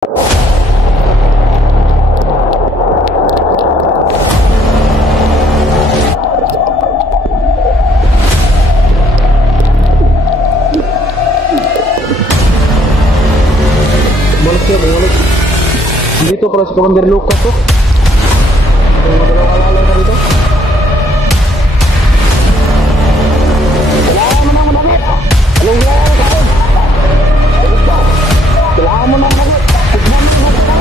Balik. Dito pala si Commander Lucas to. May mga dalawang alalay na dito. Kailangan mo nang magit. Anong gawin ka? Kailangan mo nang magit. Tignan mo nang magit.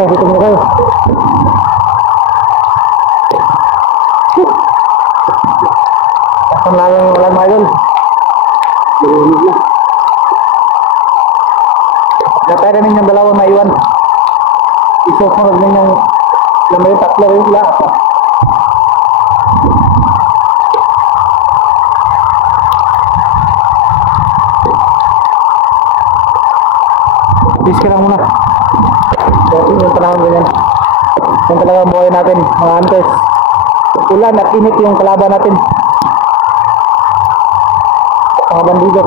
Dito muna kayo. Asan lang yung walang mayon? Natay rin yung dalawang maiwan. Isusunod din yung may tatlo yung sila. Bis ka lang muna. Yung panahon ganyan. Yung talagang buhay natin, mga antes. Ulan at init yung kalaban natin. Mga bandido.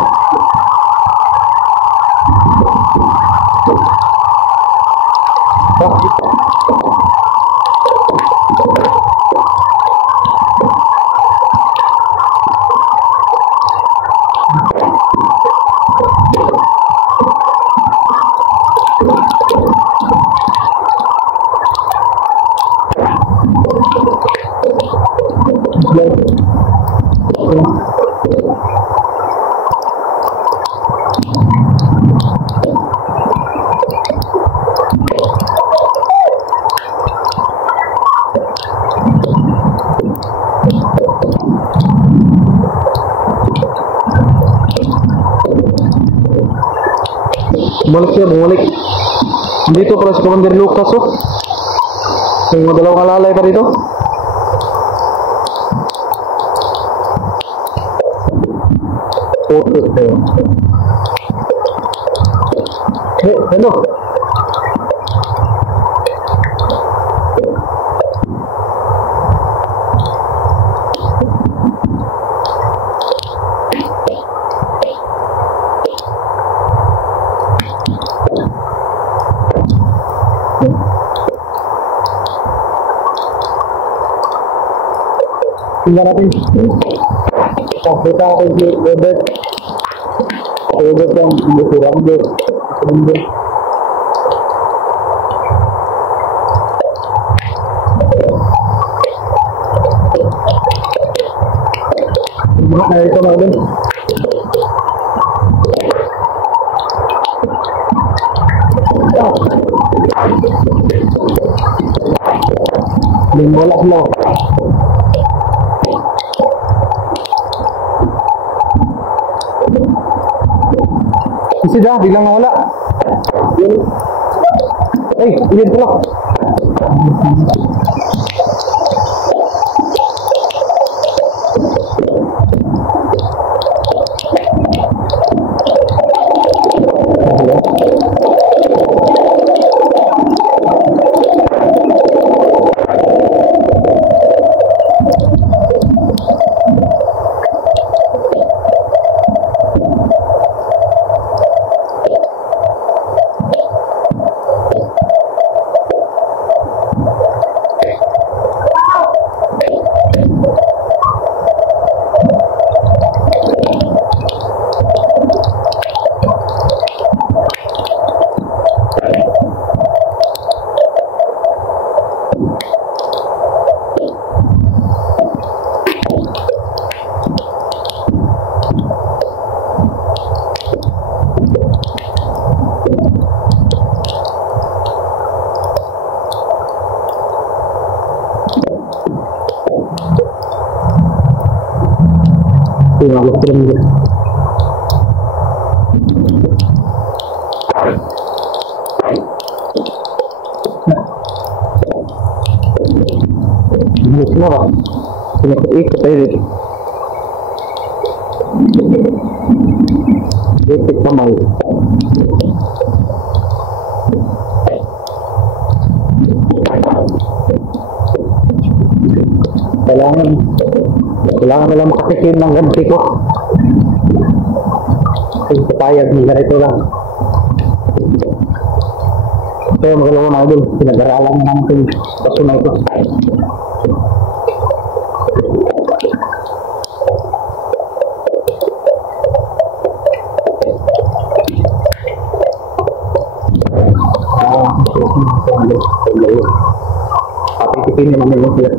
Bumalik. Dito pala si Commander Lucas oh. May mga dalawang alalay pa dito. Hello. Tingnan natin. Kita ko si Robert. Robert yang kurang deh. Buka na ito mga idol. Wala mo. Kasi dah, biglang nawala. Ay, ilid pala. Tinawag ko rin dito. Bilis na ba? Ikot tayo dito. Ikot kamay. Kailangan nila makasikin ng ganti ko. Kasi papayag ng ganito lang. So yung mga mga idol, pinag-aralan na naman yung pasunay ko. Papitikin nyo naman yung sila.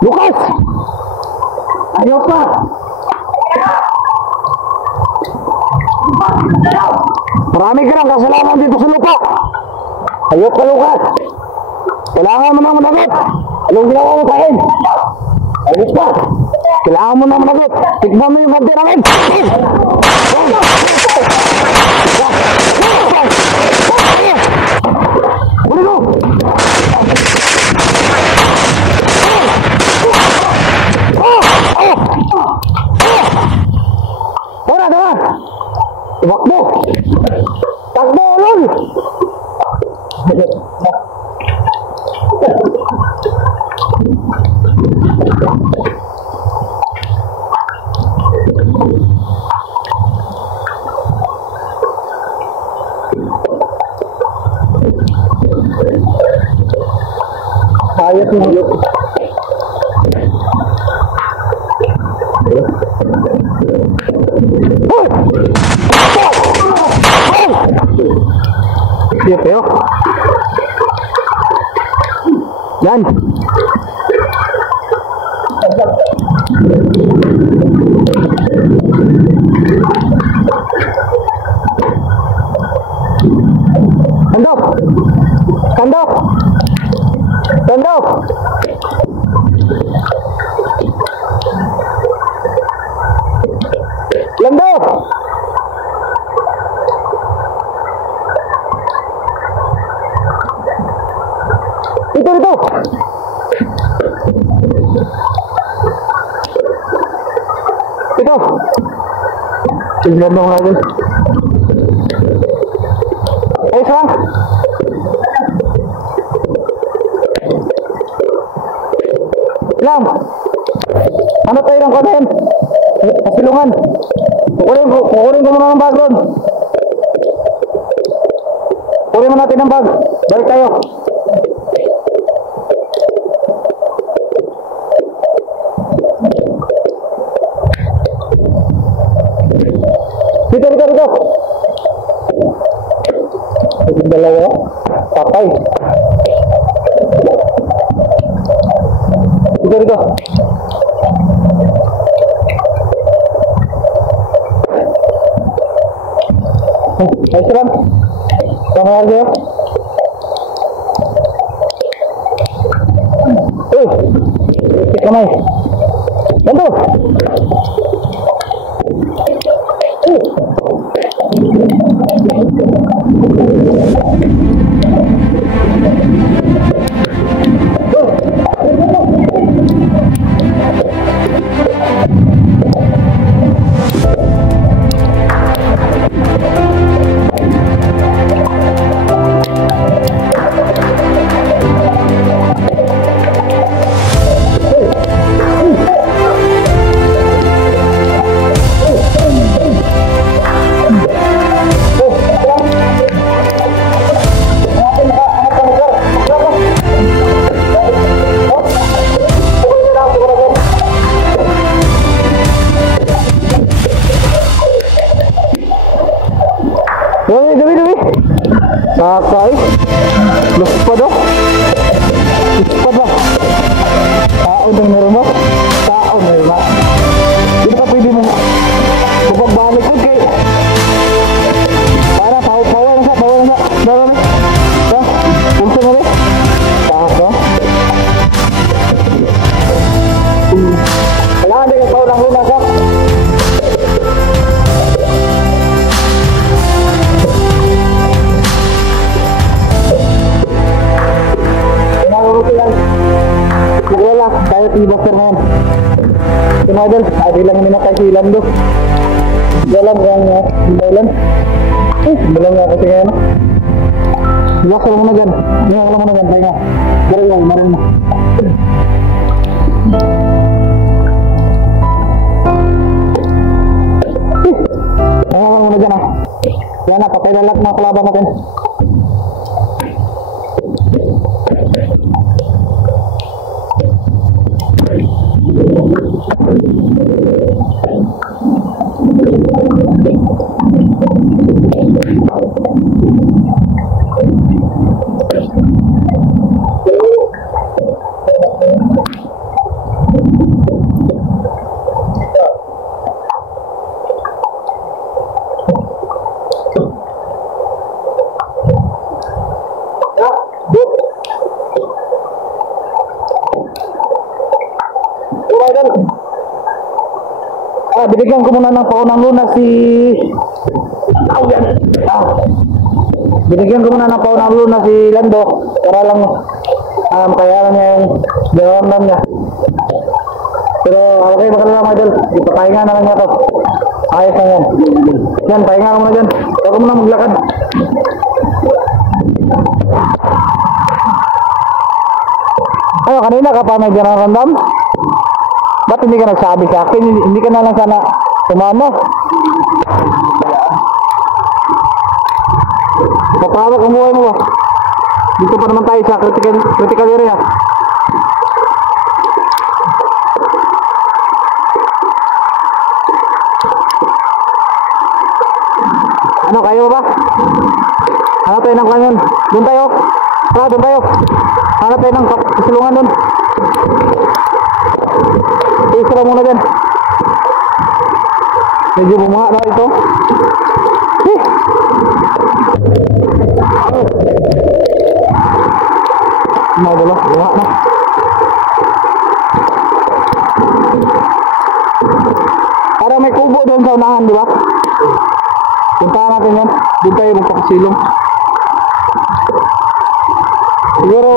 Lucas! Ayaw pa! Marami ka ng kasalanan dito sa lupa! Ayaw ka, Lucas! Kailangan mo na managot! Anong ginawa mo sa akin? Ayos pa! Kailangan mo na managot! Tikman mo yung ganti namin! Huli mo! Tara, tara! Tumakbo! Takbo, ulol! Ayos mo yun. Sige kayo. Yan. Kandok! Kandok! Kandok! Kandok! Ito, ito! Ito! Tignan mo nga rin. Ayos lang! Lang! Ano tayo ng kanayan? Pasilungan! Kukunin ko muna ng bag ron! Kukunin mo natin ng bag! Balik tayo! Dalawa. Patay. Dito. Ay, salam. Kamar dia. Kamay. Bantu. Dumi. Sakay. Lupa do. Lupa ba? Tao ng normal. Tao normal. Hindi ka pwede mo mapagbalik ko kay para bawal na sa. Dara na. Ha? Punta na rin. Tako. Kailangan din ang paulang luna ka. Wala, kahit i-boxer na yan. Tinadal, adi lang minatay si Ilan do. Wala lang Ilan. Bilang nga kasi ngayon. I-boxer mo na dyan. I-boxer mo na dyan, tayo nga. Marin mo. I-boxer mo na dyan ah. Yan na, patay na lahat ng kalaban natin. Binigyan ko muna ng paunang luna si binigyan ko muna ng paunang luna si Lando para lang kayaran niya yung daramdam niya. Pero okay, baka lang mga idol, ipapahinga na lang niya to. Ayos na yan. Yan, pahinga ka muna dyan. Huwag ko muna maglakad. Ano, kanina ka pa may daramdam? Ba't hindi ka nagsabi sa akin? Hindi ka na lang sana sumama. Kapawag ang buhay mo ba? Dito pa naman tayo sa critical area. Ano, kayo ba? Hanap tayo ng kanyon. Doon tayo. Doon tayo. Hanap tayo ng kasulungan doon. Isra muna dyan. Medyo bumunga na ito. Madalo, bumunga na. Para may kubo doon sa unahan, di ba? Puntahan natin yan. Doon tayo magpapasilong. Siguro,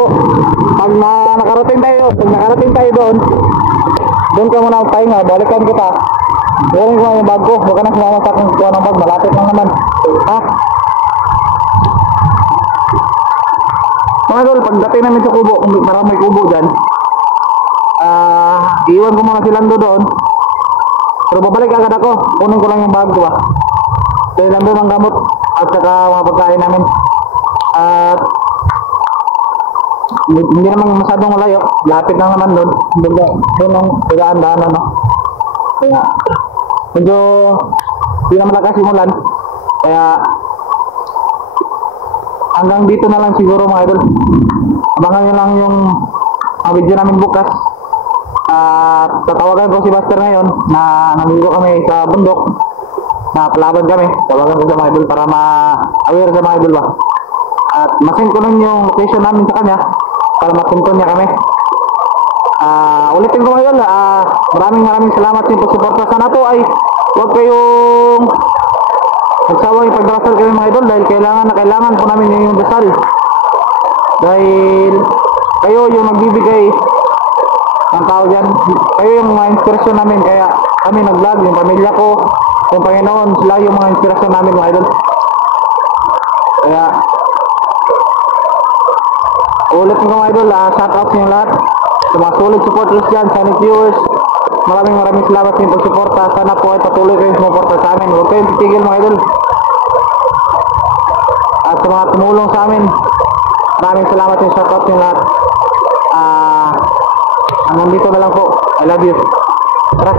pag nakarating tayo doon, doon ka muna pahinga, balikan kita. Galing ko yung bag ko, huwag ka na sumama sa aking kuha ng bag, malapit lang naman. Ha? Mga idol, pagdating namin sa kubo, kung marami may kubo dyan, iwan ko muna si Lando doon. Pero babalik agad ako, kunin ko lang yung bag ko ba. Kaya Lando ng gamot at saka mga pagkain namin. At hindi naman masyadong malayo, lapit lang naman doon ang pagdaan-daanan, no? Kaya medyo hindi naman lakas yung ulan, kaya hanggang dito na lang siguro mga idol. Abangan nyo lang yung video namin bukas. At tatawagan ko si Buster ngayon na nandito kami sa bundok na palaban kami. Tawagan ko sa mga idol para ma-aware sa mga idol ba. At masend ko lang yung location namin sa kanya para mapunton niya kami. Ulitin ko mga idol, maraming salamat sa pagsuporta. Sana po ay huwag kayong magsawang ipagdasal kayo mga idol dahil kailangan po namin yung dasal. Dahil kayo yung nagbibigay ang tao dyan. Kayo yung mga inspirasyon namin, kaya kami nag-vlog, yung pamilya ko, yung Panginoon, sila yung mga inspirasyon namin mga idol. Kaya ulit ko mga idol, shout out sa inyo lahat sa mga solid supporters dyan, Sonic viewers. Maraming salamat sa inyong pagsuporta. Sana po ay patuloy kayong sumuporta sa amin. Huwag kayong titigil mga idol. At sa mga tumulong sa amin, maraming salamat sa shout out sa inyo lahat. Hanggang dito na lang po. I love you. Tara.